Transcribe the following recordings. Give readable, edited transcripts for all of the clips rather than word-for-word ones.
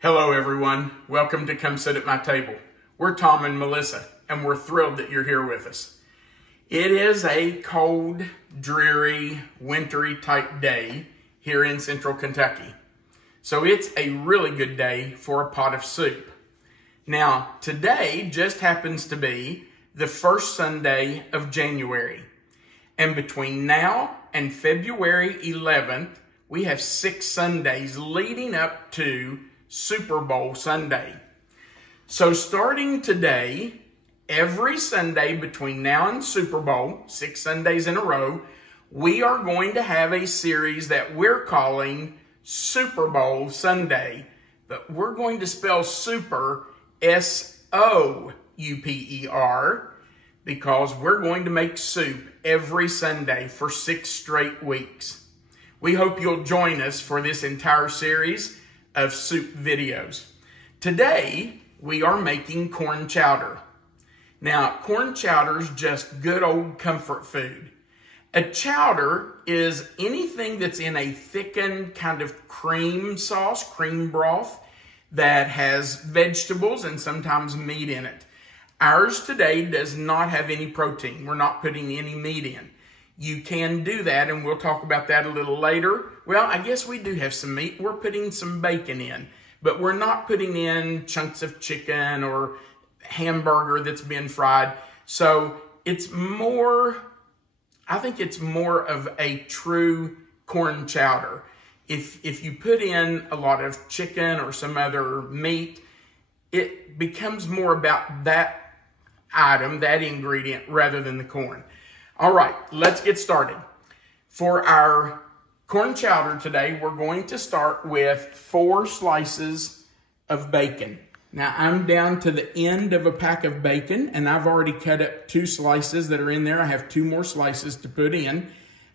Hello everyone, welcome to Come Sit at My Table. We're Tom and Melissa, and we're thrilled that you're here with us. It is a cold, dreary, wintry type day here in central Kentucky. So it's a really good day for a pot of soup. Now, today just happens to be the first Sunday of January. And between now and February 11th, we have 6 Sundays leading up to Super Bowl Sunday. So starting today, every Sunday between now and Super Bowl, 6 Sundays in a row, we are going to have a series that we're calling Super Bowl Sunday. But we're going to spell super S-O-U-P-E-R because we're going to make soup every Sunday for 6 straight weeks. We hope you'll join us for this entire series of soup videos. Today, we are making corn chowder. Now, corn chowder is just good old comfort food. A chowder is anything that's in a thickened kind of cream sauce, cream broth, that has vegetables and sometimes meat in it. Ours today does not have any protein. We're not putting any meat in. You can do that, and we'll talk about that a little later. Well, I guess we do have some meat. We're putting some bacon in, but we're not putting in chunks of chicken or hamburger that's been fried. So it's more, I think it's more of a true corn chowder. If you put in a lot of chicken or some other meat, it becomes more about that item, that ingredient, rather than the corn. All right, let's get started. For our corn chowder today, we're going to start with 4 slices of bacon. Now, I'm down to the end of a pack of bacon, and I've already cut up 2 slices that are in there. I have 2 more slices to put in,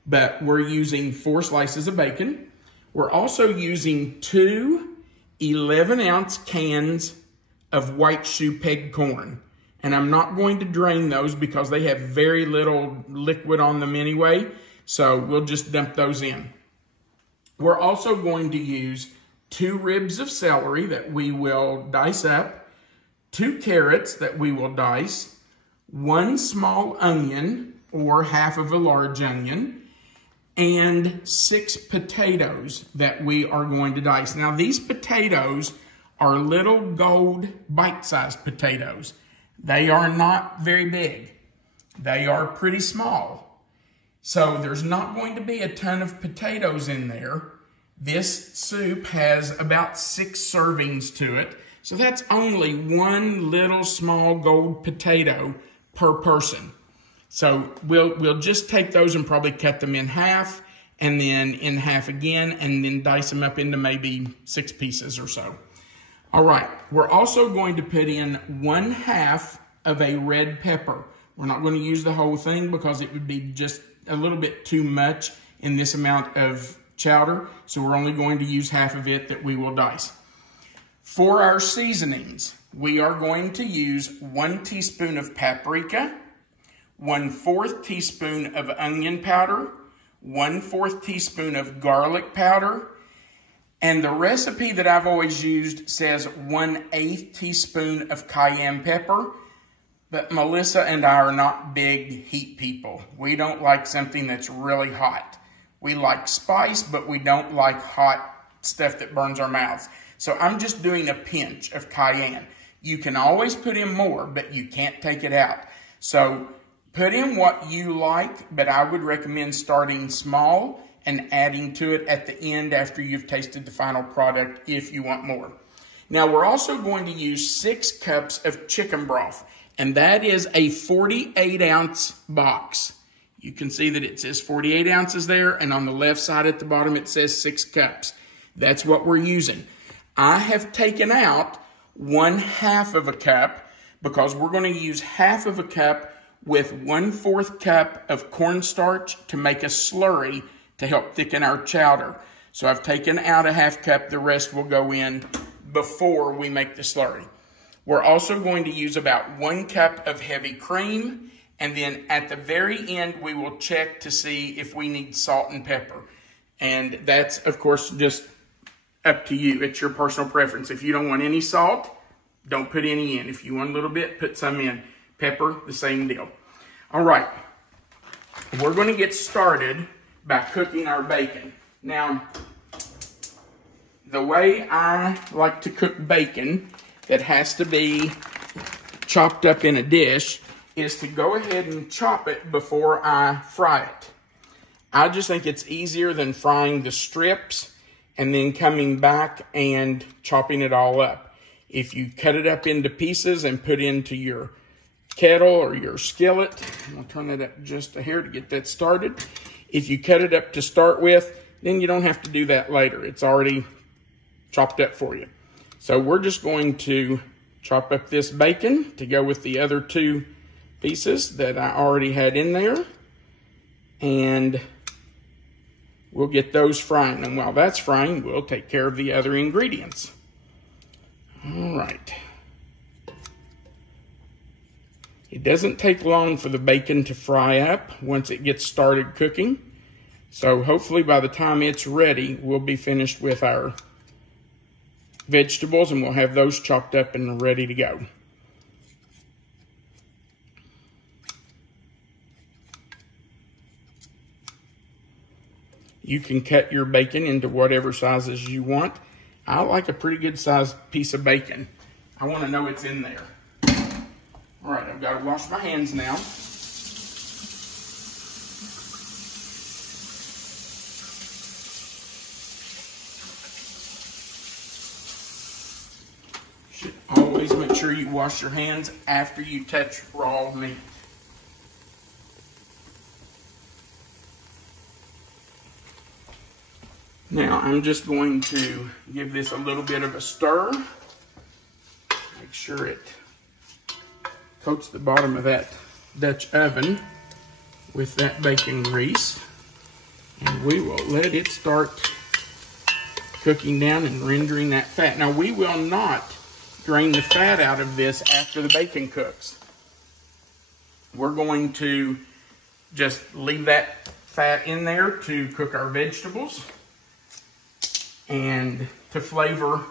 but we're using 4 slices of bacon. We're also using 2 11-ounce cans of white Shoepeg corn. And I'm not going to drain those because they have very little liquid on them anyway. So we'll just dump those in. We're also going to use 2 ribs of celery that we will dice up, 2 carrots that we will dice, 1 small onion or half of a large onion, and 6 potatoes that we are going to dice. Now these potatoes are little gold bite-sized potatoes. They are not very big. They are pretty small. So there's not going to be a ton of potatoes in there. This soup has about 6 servings to it. So that's only 1 little small gold potato per person. So we'll just take those and probably cut them in half and then in half again and then dice them up into maybe 6 pieces or so. All right, we're also going to put in 1/2 of a red pepper. We're not going to use the whole thing because it would be just a little bit too much in this amount of chowder. So we're only going to use half of it that we will dice. For our seasonings, we are going to use 1 teaspoon of paprika, 1/4 teaspoon of onion powder, 1/4 teaspoon of garlic powder, and the recipe that I've always used says 1/8 teaspoon of cayenne pepper, but Melissa and I are not big heat people. We don't like something that's really hot. We like spice, but we don't like hot stuff that burns our mouths. So I'm just doing a pinch of cayenne. You can always put in more, but you can't take it out. So put in what you like, but I would recommend starting small and adding to it at the end after you've tasted the final product if you want more. Now we're also going to use 6 cups of chicken broth, and that is a 48-ounce box. You can see that it says 48 ounces there, and on the left side at the bottom it says 6 cups. That's what we're using. I have taken out 1/2 of a cup because we're going to use 1/2 of a cup with 1/4 cup of cornstarch to make a slurry to help thicken our chowder. So I've taken out a 1/2 cup. The rest will go in before we make the slurry. We're also going to use about 1 cup of heavy cream. And then at the very end, we will check to see if we need salt and pepper. And that's, of course, just up to you. It's your personal preference. If you don't want any salt, don't put any in. If you want a little bit, put some in. Pepper, the same deal. All right, we're going to get started by cooking our bacon. Now, the way I like to cook bacon that has to be chopped up in a dish is to go ahead and chop it before I fry it. I just think it's easier than frying the strips and then coming back and chopping it all up. If you cut it up into pieces and put into your kettle or your skillet, I'll turn that up just a hair to get that started. If you cut it up to start with, then you don't have to do that later. It's already chopped up for you. So we're just going to chop up this bacon to go with the other two pieces that I already had in there. And we'll get those frying. And while that's frying, we'll take care of the other ingredients. All right. It doesn't take long for the bacon to fry up once it gets started cooking. So hopefully by the time it's ready, we'll be finished with our vegetables and we'll have those chopped up and ready to go. You can cut your bacon into whatever sizes you want. I like a pretty good sized piece of bacon. I want to know it's in there. All right, I've got to wash my hands now. Should always make sure you wash your hands after you touch raw meat. Now, I'm just going to give this a little bit of a stir. Make sure it coats the bottom of that Dutch oven with that bacon grease. And we will let it start cooking down and rendering that fat. Now, we will not drain the fat out of this after the bacon cooks. We're going to just leave that fat in there to cook our vegetables and to flavor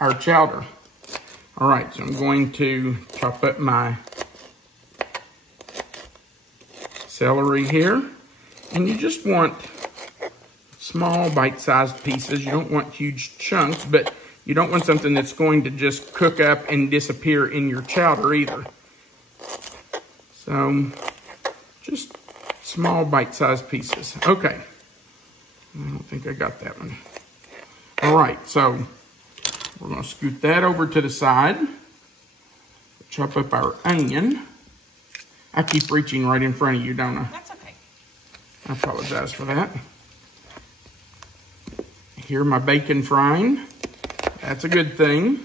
our chowder. All right, so I'm going to chop up my celery here. And you just want small bite-sized pieces. You don't want huge chunks, but you don't want something that's going to just cook up and disappear in your chowder either. So just small bite-sized pieces. Okay. I don't think I got that one. All right, so we're going to scoot that over to the side. Chop up our onion. I keep reaching right in front of you, don't I? That's okay. I apologize for that. Here, my bacon frying. That's a good thing.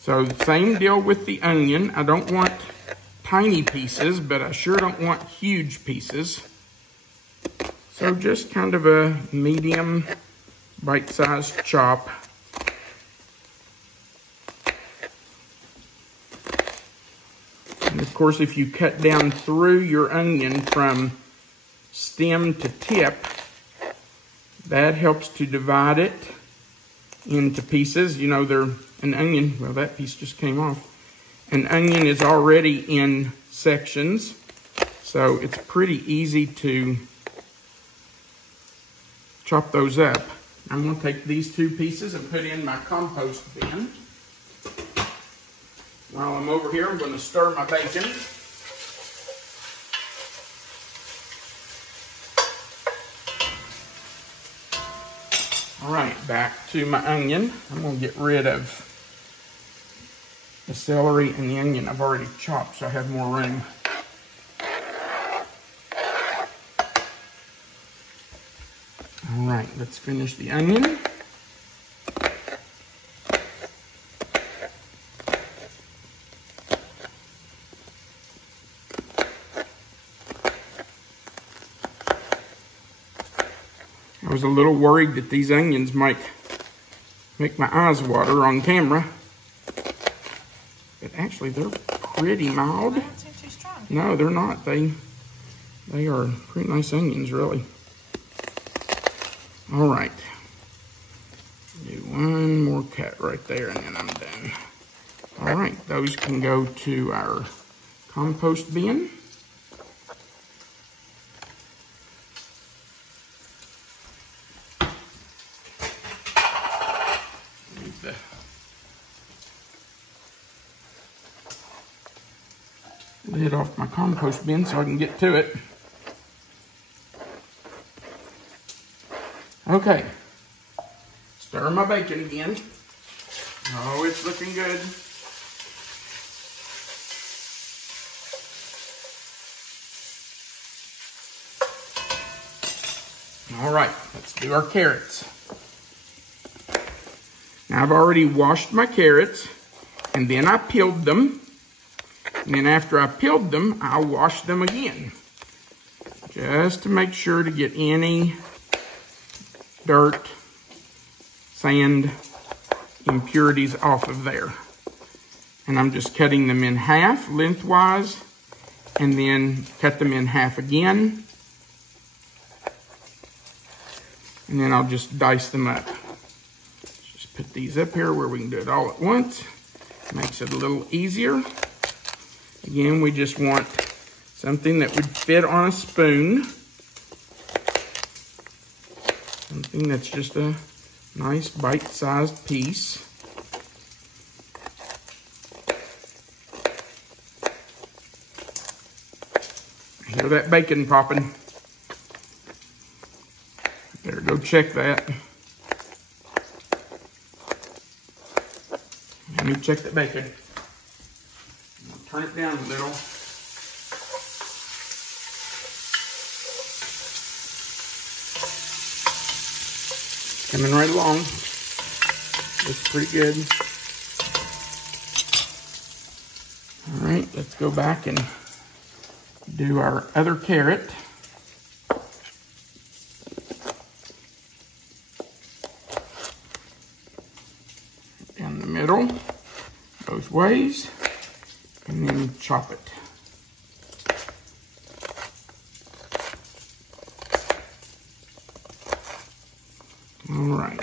So, same deal with the onion. I don't want tiny pieces, but I sure don't want huge pieces. So just kind of a medium bite-sized chop. And of course, if you cut down through your onion from stem to tip, that helps to divide it into pieces. You know, an onion, well, that piece just came off. An onion is already in sections, so it's pretty easy to chop those up. I'm going to take these two pieces and put in my compost bin. While I'm over here, I'm going to stir my bacon. All right, back to my onion. I'm going to get rid of the celery and the onion I've already chopped so I have more room. All right, let's finish the onion. I was a little worried that these onions might make my eyes water on camera. But actually, they're pretty mild. They don't seem too strong. No, they're not. They are pretty nice onions, really. All right. Do one more cut right there and then I'm done. All right, those can go to our compost bin. Leave the lid off my compost bin so I can get to it. Okay, stir my bacon again. Oh, it's looking good. All right, let's do our carrots. Now I've already washed my carrots and then I peeled them. And then after I peeled them, I'll wash them again. Just to make sure to get any dirt, sand, impurities off of there. And I'm just cutting them in half lengthwise and then cut them in half again. And then I'll just dice them up. Just put these up here where we can do it all at once. Makes it a little easier. Again, we just want something that would fit on a spoon. Something that's just a nice bite-sized piece. I hear that bacon popping. Better go check that. Let me check the bacon. I'll turn it down a little. Coming right along. Looks pretty good. All right, let's go back and do our other carrot. Down the middle, both ways, and then chop it. All right,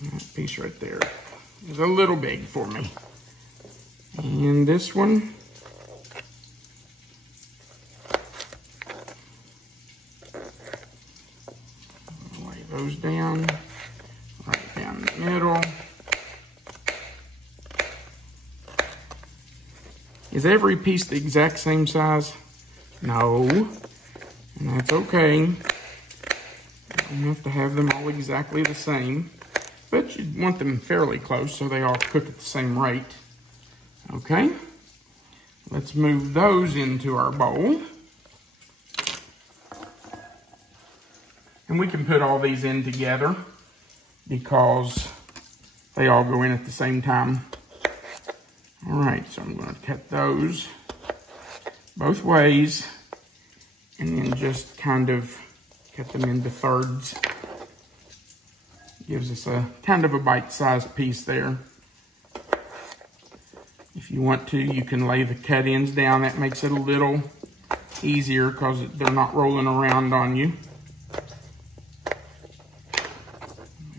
that piece right there is a little big for me. And this one, lay those down, right down the middle. Is every piece the exact same size? No, and that's okay. You don't have to have them all exactly the same, but you want them fairly close so they all cook at the same rate. Okay, let's move those into our bowl. And we can put all these in together because they all go in at the same time. All right, so I'm going to cut those both ways and then just kind of cut them into thirds. Gives us a kind of a bite-sized piece there. If you want to, you can lay the cut-ins down. That makes it a little easier because they're not rolling around on you.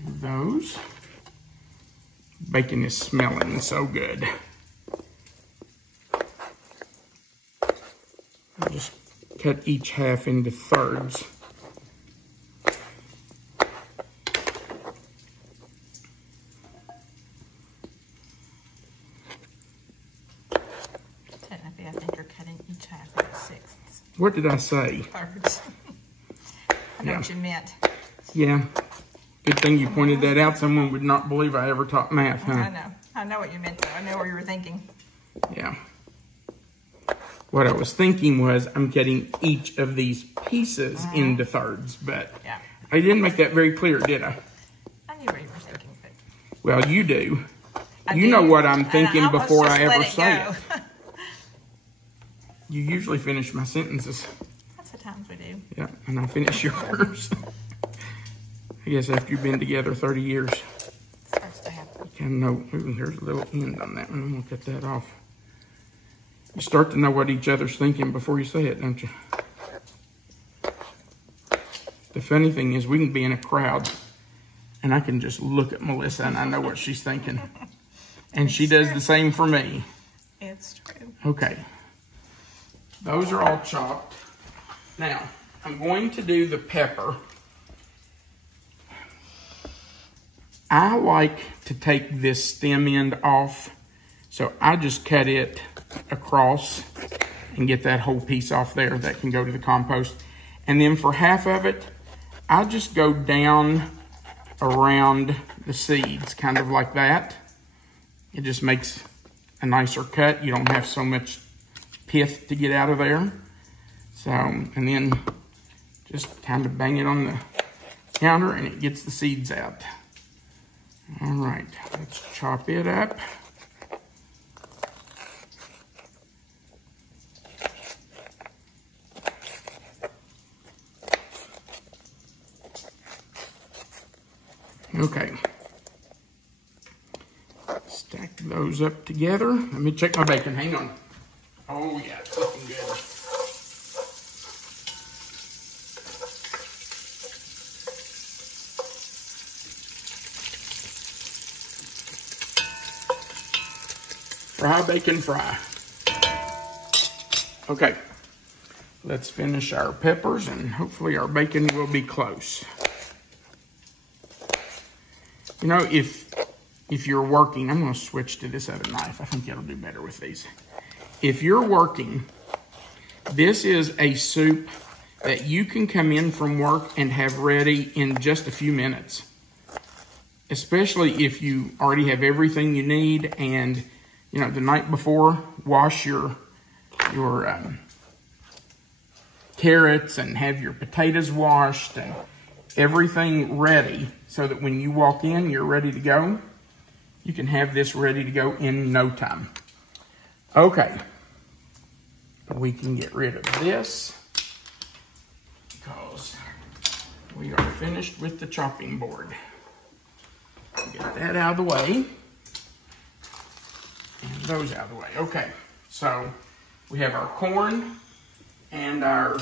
Those. Bacon is smelling so good. I'll just cut each half into thirds. Technically, I think you're cutting each half into sixths. What did I say? Thirds. I know what you meant. Yeah. Good thing you pointed that out. Someone would not believe I ever taught math, huh? I know. I know what you meant, though. I know what you were thinking. Yeah. What I was thinking was I'm cutting each of these pieces into thirds, but yeah. I didn't make that very clear, did I? I knew what you were thinking, but... Well, you do. I You do. know what I'm thinking before I ever let say go. it. You usually finish my sentences. That's the times we do. Yeah, and I finish yours. I guess after you've been together 30 years. Starts to happen. You kind of know, ooh, here's a little end on that one. I'm going to cut that off. You start to know what each other's thinking before you say it, don't you? The funny thing is we can be in a crowd and I can just look at Melissa and I know what she's thinking. And she does the same for me. It's true. Okay. Those are all chopped. Now, I'm going to do the pepper. I like to take this stem end off, so I just cut it across and get that whole piece off there. That can go to the compost. And then for half of it, I'll just go down around the seeds, kind of like that. It just makes a nicer cut. You don't have so much pith to get out of there. So, and then just kind of bang it on the counter and it gets the seeds out. All right, let's chop it up. Okay. Stack those up together. Let me check my bacon. Hang on. Oh, yeah, it's looking good. Fry, bacon, fry. Okay. Let's finish our peppers and hopefully our bacon will be close. You know, if you're working, I'm going to switch to this other knife. I think it'll do better with these. If you're working, this is a soup that you can come in from work and have ready in just a few minutes. Especially if you already have everything you need and, you know, the night before, wash your carrots and have your potatoes washed and everything ready so that when you walk in, you're ready to go. You can have this ready to go in no time. Okay. We can get rid of this because we are finished with the chopping board. Get that out of the way. And those out of the way. Okay. So we have our corn and our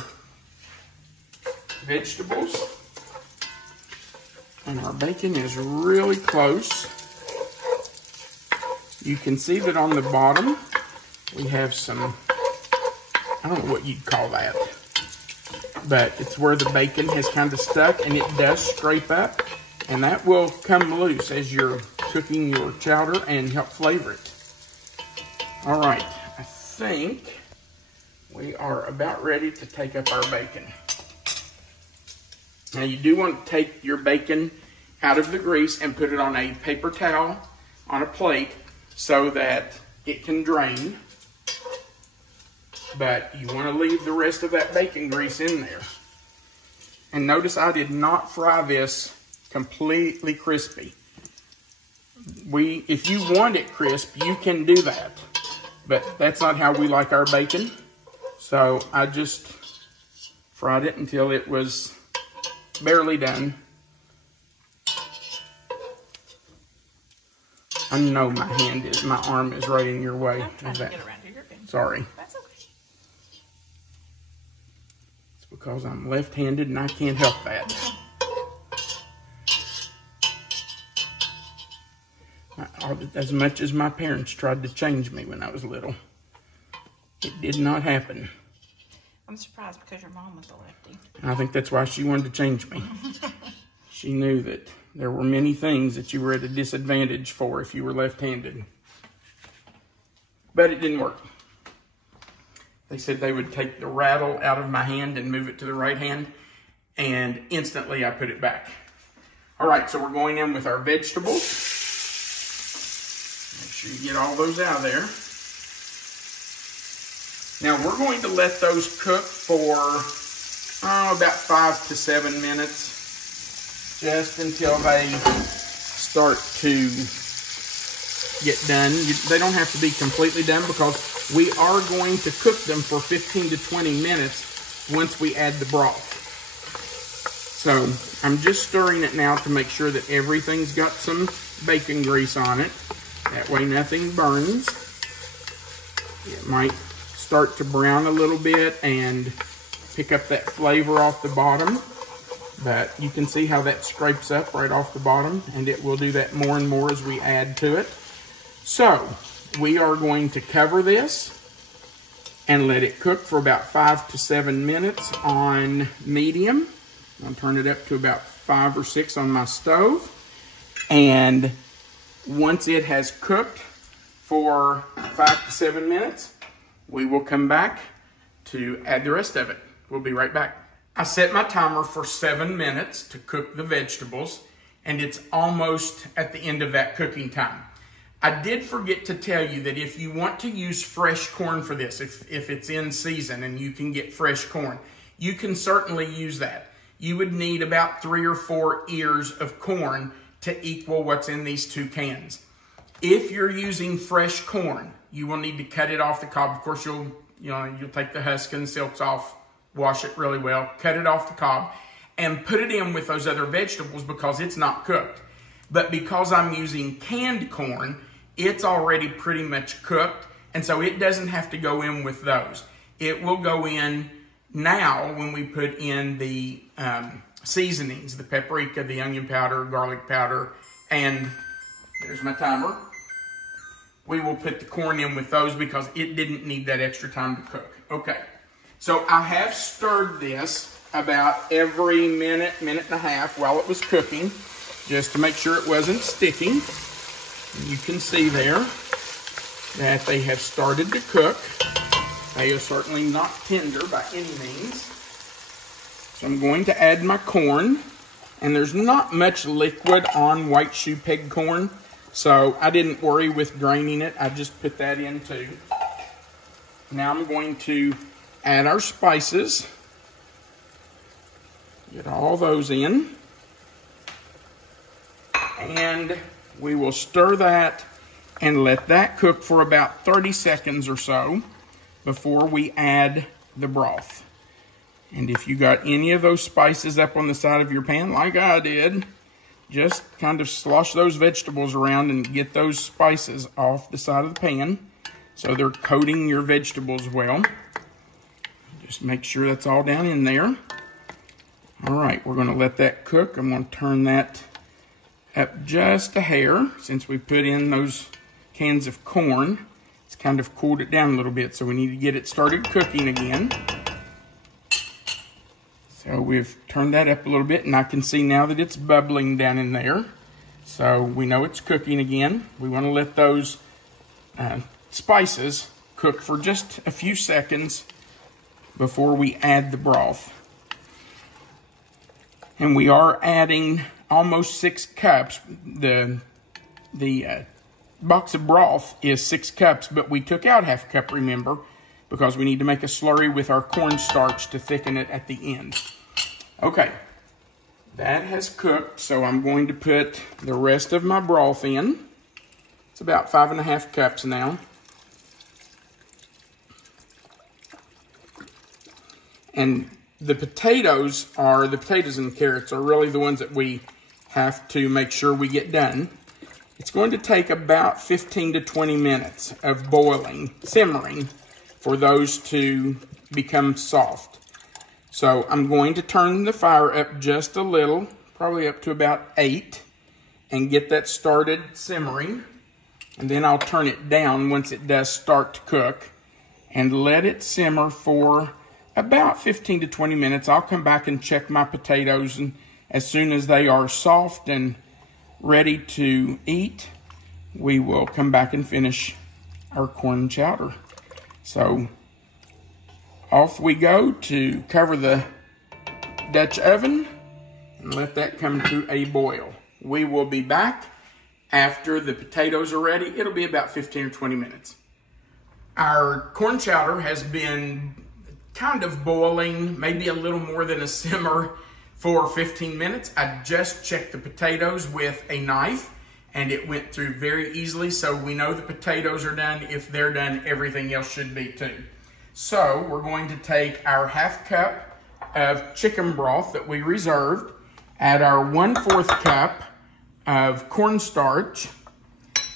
vegetables. And our bacon is really close. You can see that on the bottom, we have some, I don't know what you'd call that, but it's where the bacon has kind of stuck and it does scrape up, and that will come loose as you're cooking your chowder and help flavor it. All right, I think we are about ready to take up our bacon. Now you do want to take your bacon out of the grease and put it on a paper towel on a plate so that it can drain. But you want to leave the rest of that bacon grease in there. And notice I did not fry this completely crispy. If you want it crisp, you can do that. But that's not how we like our bacon. So I just fried it until it was barely done. I know my arm is right in your way. I'm trying to get around to your bacon. Sorry. That's okay. It's because I'm left-handed and I can't help that. As much as my parents tried to change me when I was little, it did not happen. I'm surprised because your mom was a lefty. I think that's why she wanted to change me. She knew that there were many things that you were at a disadvantage for if you were left-handed. But it didn't work. They said they would take the rattle out of my hand and move it to the right hand, and instantly I put it back. All right, so we're going in with our vegetables. Make sure you get all those out of there. Now we're going to let those cook for about 5 to 7 minutes. Just until they start to get done. They don't have to be completely done because we are going to cook them for 15 to 20 minutes once we add the broth. So I'm just stirring it now to make sure that everything's got some bacon grease on it. That way nothing burns. It might start to brown a little bit and pick up that flavor off the bottom. But you can see how that scrapes up right off the bottom, and it will do that more and more as we add to it. So we are going to cover this and let it cook for about 5 to 7 minutes on medium. I'll turn it up to about 5 or 6 on my stove. And once it has cooked for 5 to 7 minutes, we will come back to add the rest of it. We'll be right back. I set my timer for 7 minutes to cook the vegetables, and it's almost at the end of that cooking time. I did forget to tell you that if you want to use fresh corn for this, if it's in season and you can get fresh corn, you can certainly use that. You would need about 3 or 4 ears of corn to equal what's in these 2 cans. If you're using fresh corn, you will need to cut it off the cob. Of course, you'll take the husk and the silks off, wash it really well, cut it off the cob, and put it in with those other vegetables because it's not cooked. But because I'm using canned corn, it's already pretty much cooked, and so it doesn't have to go in with those. It will go in now when we put in the seasonings, the paprika, the onion powder, garlic powder, and there's my timer. We will put the corn in with those because it didn't need that extra time to cook. Okay, so I have stirred this about every minute, minute and a half while it was cooking, just to make sure it wasn't sticking. And you can see there that they have started to cook. They are certainly not tender by any means. So I'm going to add my corn, and there's not much liquid on white Shoepeg corn, so I didn't worry with draining it. I just put that in too. Now I'm going to add our spices. Get all those in. And we will stir that and let that cook for about 30 seconds or so before we add the broth. And if you got any of those spices up on the side of your pan, like I did, just kind of slosh those vegetables around and get those spices off the side of the pan so they're coating your vegetables well. Just make sure that's all down in there. All right, we're going to let that cook. I'm going to turn that up just a hair since we put in those cans of corn. It's kind of cooled it down a little bit, so we need to get it started cooking again. So we've turned that up a little bit, and I can see now that it's bubbling down in there. So we know it's cooking again. We want to let those spices cook for just a few seconds before we add the broth. And we are adding almost 6 cups. The box of broth is 6 cups, but we took out half a cup, remember, because we need to make a slurry with our cornstarch to thicken it at the end. Okay, that has cooked, so I'm going to put the rest of my broth in. It's about 5½ cups now. And the potatoes and carrots are really the ones that we have to make sure we get done. It's going to take about 15 to 20 minutes of boiling, simmering, for those to become soft. So I'm going to turn the fire up just a little, probably up to about 8, and get that started simmering. And then I'll turn it down once it does start to cook and let it simmer for about 15 to 20 minutes. I'll come back and check my potatoes, and as soon as they are soft and ready to eat, we will come back and finish our corn chowder. So off we go to cover the Dutch oven and let that come to a boil. We will be back after the potatoes are ready. It'll be about 15 or 20 minutes. Our corn chowder has been kind of boiling, maybe a little more than a simmer, for 15 minutes. I just checked the potatoes with a knife, and it went through very easily, so we know the potatoes are done. If they're done, everything else should be too. So we're going to take our ½ cup of chicken broth that we reserved, add our 1/4 cup of cornstarch,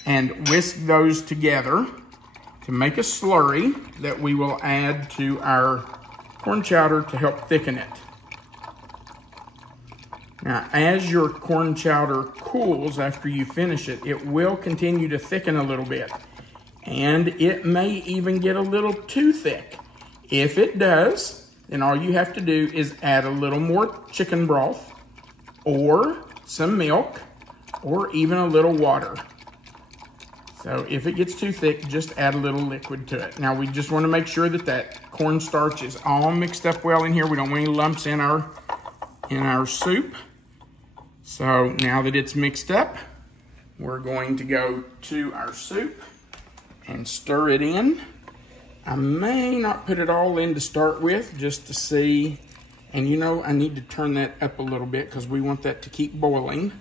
and whisk those together to make a slurry that we will add to our corn chowder to help thicken it. Now, as your corn chowder cools after you finish it, it will continue to thicken a little bit. And it may even get a little too thick. If it does, then all you have to do is add a little more chicken broth or some milk or even a little water. So if it gets too thick, just add a little liquid to it. Now we just want to make sure that that cornstarch is all mixed up well in here. We don't want any lumps in our soup. So now that it's mixed up, we're going to go to our soup and stir it in. I may not put it all in to start with, just to see. And you know, I need to turn that up a little bit because we want that to keep boiling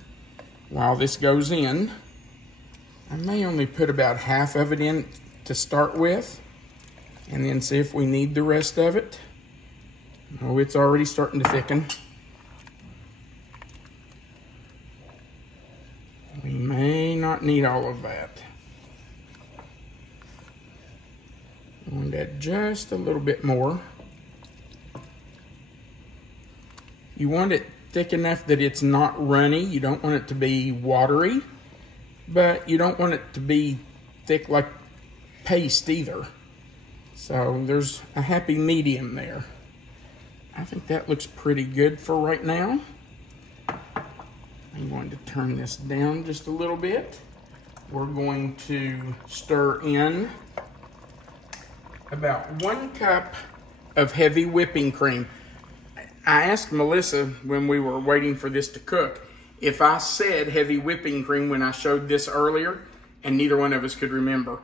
while this goes in. I may only put about half of it in to start with and then see if we need the rest of it. Oh, it's already starting to thicken. We may not need all of that. I'm going to add just a little bit more. You want it thick enough that it's not runny. You don't want it to be watery, but you don't want it to be thick like paste either. So there's a happy medium there. I think that looks pretty good for right now. I'm going to turn this down just a little bit. We're going to stir in about 1 cup of heavy whipping cream. I asked Melissa when we were waiting for this to cook if I said heavy whipping cream when I showed this earlier, and neither one of us could remember.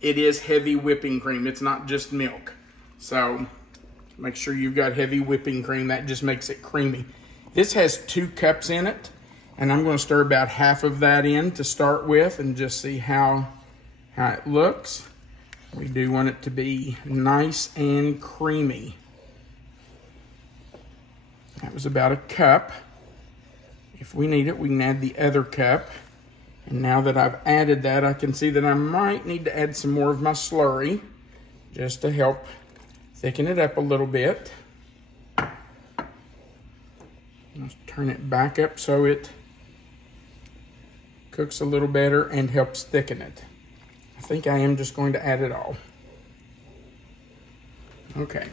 It is heavy whipping cream. It's not just milk. So make sure you've got heavy whipping cream. That just makes it creamy. This has 2 cups in it, and I'm going to stir about half of that in to start with and just see how it looks. We do want it to be nice and creamy. That was about 1 cup. If we need it, we can add the other cup. And now that I've added that, I can see that I might need to add some more of my slurry just to help thicken it up a little bit. Let's turn it back up so it cooks a little better and helps thicken it. I think I am just going to add it all. Okay.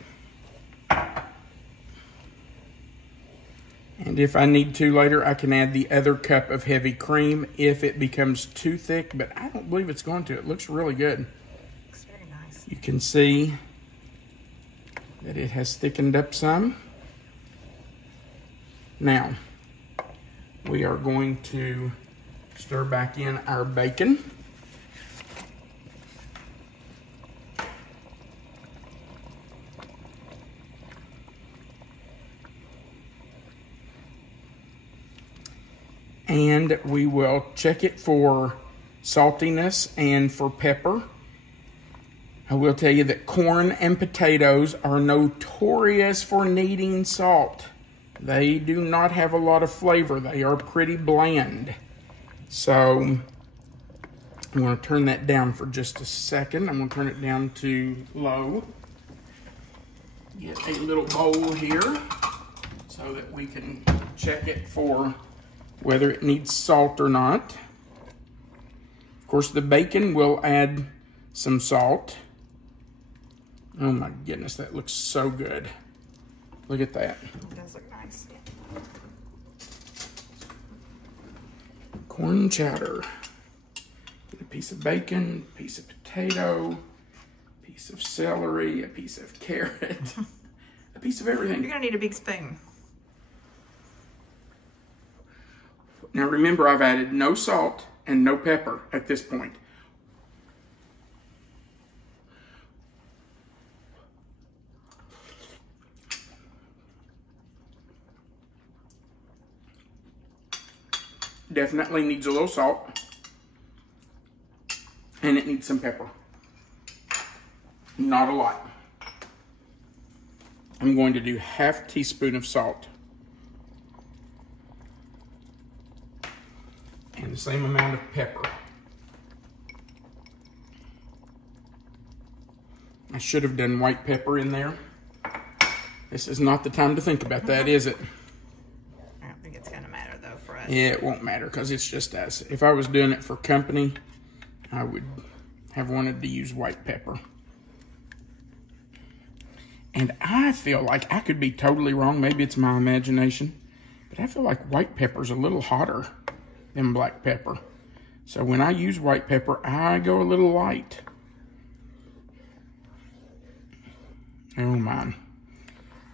And if I need to later, I can add the other cup of heavy cream if it becomes too thick, but I don't believe it's going to. It looks really good. Looks very nice. You can see that it has thickened up some. Now, we are going to stir back in our bacon. And we will check it for saltiness and for pepper. I will tell you that corn and potatoes are notorious for needing salt. They do not have a lot of flavor. They are pretty bland. So I'm going to turn that down for just a second. I'm going to turn it down to low. Get a little bowl here so that we can check it for whether it needs salt or not. Of course, the bacon will add some salt. Oh my goodness, that looks so good. Look at that. It does look nice. Corn chowder. Get a piece of bacon, a piece of potato, a piece of celery, a piece of carrot, a piece of everything. You're gonna need a big spoon. Now remember, I've added no salt and no pepper at this point. Definitely needs a little salt, and it needs some pepper. Not a lot. I'm going to do ½ teaspoon of salt. And the same amount of pepper. I should have done white pepper in there. This is not the time to think about that, is it? I don't think though, for us. Yeah, it won't matter because it's just us. If I was doing it for company, I would have wanted to use white pepper. And I feel like I could be totally wrong. Maybe it's my imagination. But I feel like white pepper's a little hotter than black pepper. So when I use white pepper, I go a little light. Oh, man.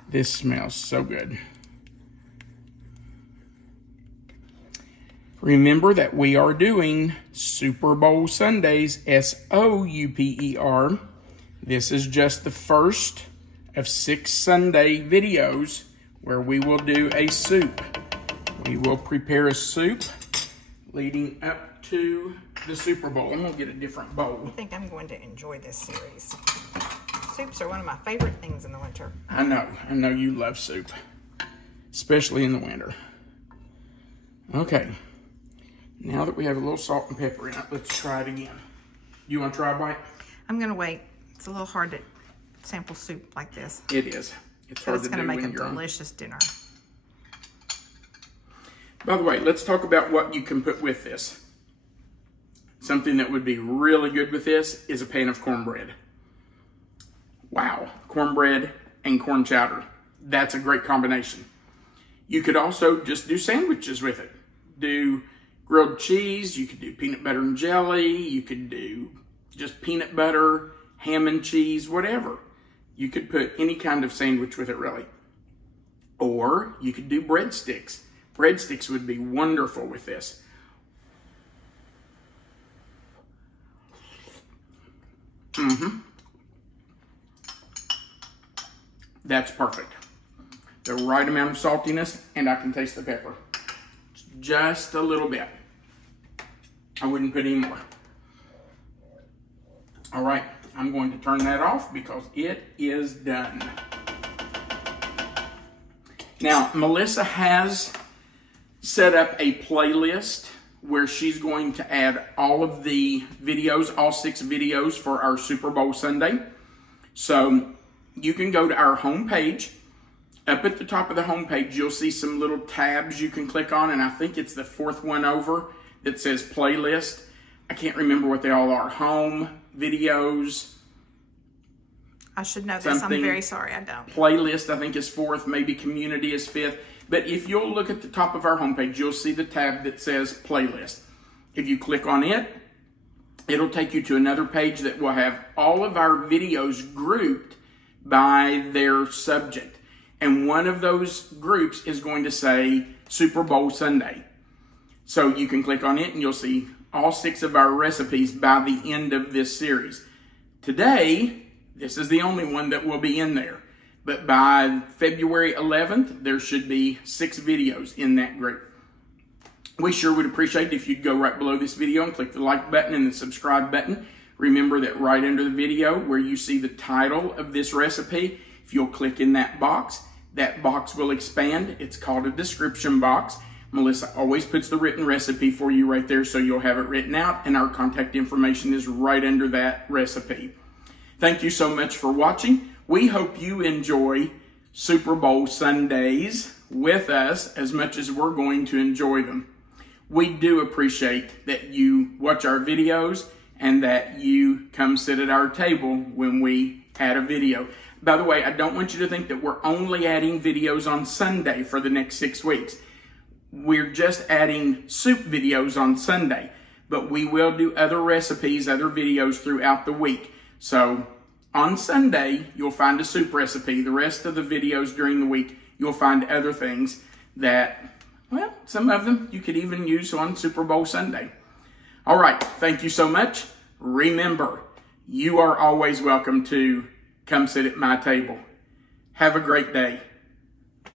This smells so good. Remember that we are doing Super Bowl Sundays, S-O-U-P-E-R. This is just the first of 6 Sunday videos where we will do a soup. We will prepare a soup leading up to the Super Bowl. I'm going to get a different bowl. I think I'm going to enjoy this series. Soups are one of my favorite things in the winter. I know you love soup, especially in the winter. Okay, now that we have a little salt and pepper in it, let's try it again. You want to try a bite? I'm going to wait. It's a little hard to sample soup like this. It is. It's hard to do when you're on. It's going to make a delicious dinner. By the way, let's talk about what you can put with this. Something that would be really good with this is a pan of cornbread. Wow, cornbread and corn chowder. That's a great combination. You could also just do sandwiches with it. Do grilled cheese, you could do peanut butter and jelly, you could do just peanut butter, ham and cheese, whatever. You could put any kind of sandwich with it, really. Or you could do breadsticks. Breadsticks would be wonderful with this. That's perfect. The right amount of saltiness, and I can taste the pepper. Just a little bit. I wouldn't put any more. All right, I'm going to turn that off because it is done. Now, Melissa has set up a playlist where she's going to add all of the videos, all 6 videos for our Super Bowl Sunday. So you can go to our homepage. Up at the top of the homepage, you'll see some little tabs you can click on, and I think it's the 4th one over that says playlist. I can't remember what they all are. Home, videos. I should know this. I'm very sorry, I don't. Playlist, I think, is 4th. Maybe community is 5th. But if you'll look at the top of our homepage, you'll see the tab that says playlist. If you click on it, it'll take you to another page that will have all of our videos grouped by their subject. And one of those groups is going to say Super Bowl Sunday. So you can click on it and you'll see all 6 of our recipes by the end of this series. Today, this is the only one that will be in there. But by February 11th, there should be 6 videos in that group. We sure would appreciate it if you'd go right below this video and click the like button and the subscribe button. Remember that right under the video where you see the title of this recipe, if you'll click in that box will expand. It's called a description box. Melissa always puts the written recipe for you right there so you'll have it written out, and our contact information is right under that recipe. Thank you so much for watching. We hope you enjoy Super Bowl Sundays with us as much as we're going to enjoy them. We do appreciate that you watch our videos and that you come sit at our table when we add a video. By the way, I don't want you to think that we're only adding videos on Sunday for the next 6 weeks. We're just adding soup videos on Sunday, but we will do other recipes, other videos throughout the week. So on Sunday, you'll find a soup recipe. The rest of the videos during the week, you'll find other things that, well, some of them you could even use on Super Bowl Sunday. All right, thank you so much. Remember, you are always welcome to come sit at my table. Have a great day.